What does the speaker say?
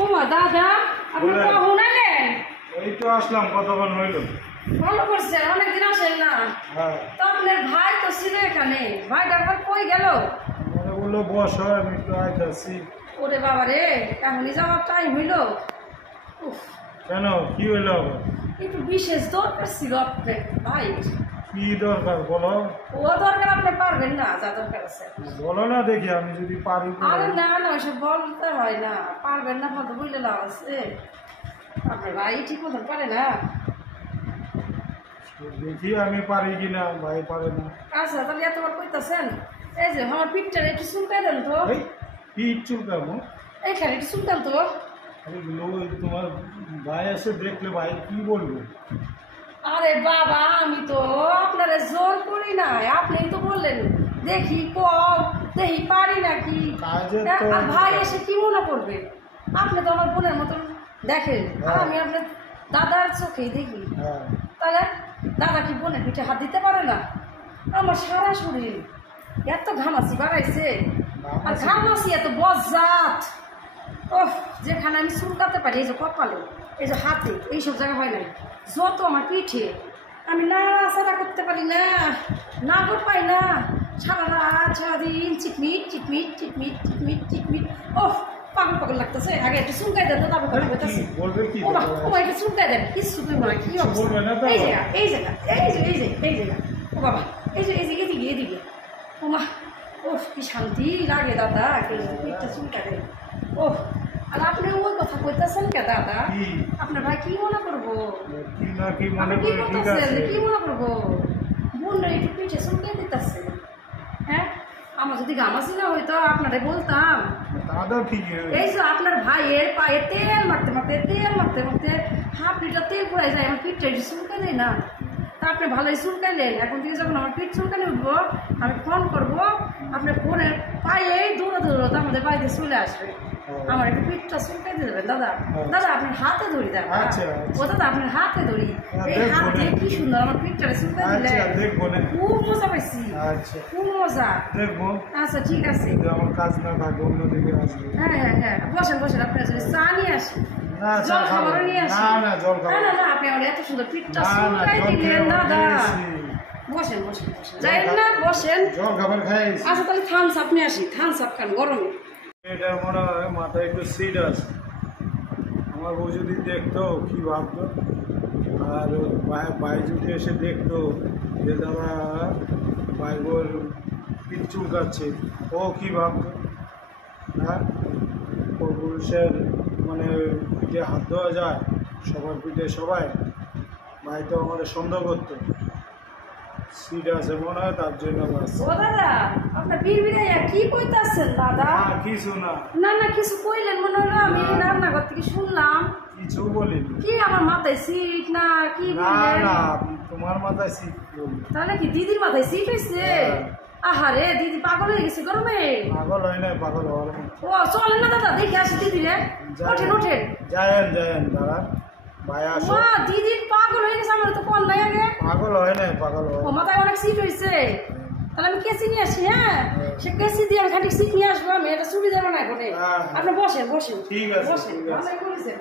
ও মা দাদা আপনি কখন এলেন? এই তো আসলাম, কতক্ষণ হইল। ভালো করছেন, অনেকদিন আসেন না। হ্যাঁ, তো আপনার ভাই তো ছিল এখানে, ভাইটা আবার কই গেল? মানে বললো বস হয়, আমি একটু আইতাছি। ওরে বাবা রে, এখনই যাওয়ার টাইম হইল। উফ, কেন, কি হইলো আবার? একটু বিশেষ দরকার ছিল আপনার ভাই। কি দরকার বলো? ও দরকার আপনি পারবেন না, যা দরকার আছে। বলো না দেখি, আমি যদি পারি। আরে না না, ওইসব বলতে হয় না, পারবেন না বলতে বুঝলে লাভ আছে। আপনার ভাই ঠিক মতন পারে না। দেখি আমি পারি কিনা, ভাই পারে না। আচ্ছা তাহলে এতবার কইতাছেন, এই যে আমার পিঠটা একটু চুলকাই দেন তো। এই পিঠ চুলকাবো? এইখানে একটু চুলকান তো। আরে তোমার ভাই আছে, দেখলে ভাই কি বলবে? আরে বাবা, আমি তো আপনারে জোর করি না, আপনি তো বললেন দেখি দেখি পারি নাকি। কাজে তো আর ভাই এসে কি মনে করবে? আপনি তো আমার বোনের মতন দেখেন, আর আমি আপনার দাদার চোখেই দেখি। হ্যাঁ, তাহলে দাদা কি বোনের পিঠে হাত দিতে পারে না? আমার সারা শরীর এত ঘামাচি বাড়াইছে, আর ঘামাচি এত বজ্জাত। ওহ, যেখানে আমি চুলকাতে পারি, এই যে কপালে, এই যে হাতে, এইসব জায়গা হয় না, যত আমার পিঠে আমি নাড়াচাড়া করতে পারি না, নাগর পাই না, সারা রাত সারাদিন চিটমিট চিটমিট চিটমিট চিটমিট চিটমিট। ওহ, পাগল পাগল লাগতেছে। আগে একটু চুলকাই দেন তো, তারপর কথা বলতেছি। বলবে কি? ও মা, একটু চুলকাই দেন, কিছু বলবো না। কি বলবে না তো? এই জায়গা, এই জায়গা, এই যে এই যে এই জায়গা। ও বাবা, এই যে এই যে এদিকে এদিকে। ও মা, ওহ কি শান্তি লাগে দাদা, পিঠটা চুলকাই দেন। ওহ, আর আপনি ওই কথা কইতেছেন কে দাদা? আপনার ভাই কি মনে করবো? কি না কি মনে আপনি কি করে? ঠিক করতেছেন, আছে, কি মনে করবো? বোন একটু পিঠে চুলকাই দিতেছে। হ্যাঁ, আমার যদি গামাছি না হইতো আপনারে বলতাম। দাদা ঠিকই এই যে আপনার ভাইয়ের পায়ে তেল মারতে মারতে তেল মারতে মারতে হাফ লিটার তেল পড়ে যায়, আমার পিঠটা একটু চুলকাই দেয় না। তা আপনি ভালোই চুলকাইলেন, এখন থেকে যখন আমার পিঠ চুলকানি উঠবো, আমি ফোন করবো, আপনার ফোনের পায়ে দৌড়া দৌড়াতে আমাদের বাড়িতে চলে আসবে। আমার একটু পিঠটা চুলকাই দিয়ে দেবেন দাদা। দাদা আপনার হাতে ধরি দাদা। আচ্ছা, ও দাদা আপনার হাতে ধরি, এই হাত দিয়ে কি সুন্দর আমার পিঠটা চুলকাই দিলে। দেখবো না। খুব মজা পাইছি, আচ্ছা, খুব মজা। দেখবো। আচ্ছা ঠিক আছে। আমার কাজ না থাকে, অন্যদিকে আসবে। হ্যাঁ হ্যাঁ হ্যাঁ, বসেন বসেন, আপনার জন্য চা নিয়ে আসি, না, জল খাবারও নিয়ে আসি। না না, জল খাবো না না না, আপনি আমার এত সুন্দর পিঠটা না, চুলকাই জল দিলেন খাবার দাদা। খেয়েছি। বসেন বসেন বসেন, যাইন না, বসেন। জল খাবার খাইছি। আচ্ছা তাহলে থামস আপ নিয়ে আসি, থামস আপ খান গরমে। এটার মনে হয় মাথায় একটু সিট আছে। আমার বউ যদি দেখতো কি ভাবতো, আর ভাই যদি এসে দেখতো যে দাদা ভাই বোর পিঠ চুলকাচ্ছে, ও কি ভাবতো? হ্যাঁ, পুরুষের মানে পিঠে হাত ধোয়া যায়, সবার পিঠে সবাই। ভাই তো আমাদের সন্দেহ করতো। সিট আছে মনে হয়, তার জন্য বাস। ও দাদা, আপনার বিড়বিড়াইয়া কি কইতাছেন দাদা? কিছু না। না না, কিছু কইলেন মনে হলো, আমি রান্নাঘর থেকে শুনলাম। কিছু বলিনি। কি আমার মাথায় সিট না কি না বললেন? না, তোমার মাথায় সিট বলি। তাহলে কি দিদির মাথায় সিট হয়েছে? আহারে, দিদি পাগল হয়ে গেছে গরমে। পাগল হয় না, পাগল হওয়ার মতো। ও চলেন না দাদা, দেখে আসি দিদি রে। ওঠেন ওঠেন। যায়েন দাদা, ভাই আসো। মা, দিদির পাগল হয়ে গেছে, আমার তো কল নাই আগে। পাগল হয় না, পাগল হয়। ও মাথায় অনেক সিট হয়েছে। তাহলে আমি কেসি নিয়ে আসি। হ্যাঁ, সে কেসি দিয়ে আমি খালি সিট নিয়ে আসবো, আমি এটা চুড়ি যাবো না এখন। আপনি বসেন বসেন, ঠিক আছে, বসেন, ঠিক আছে। ভালোই করেছেন।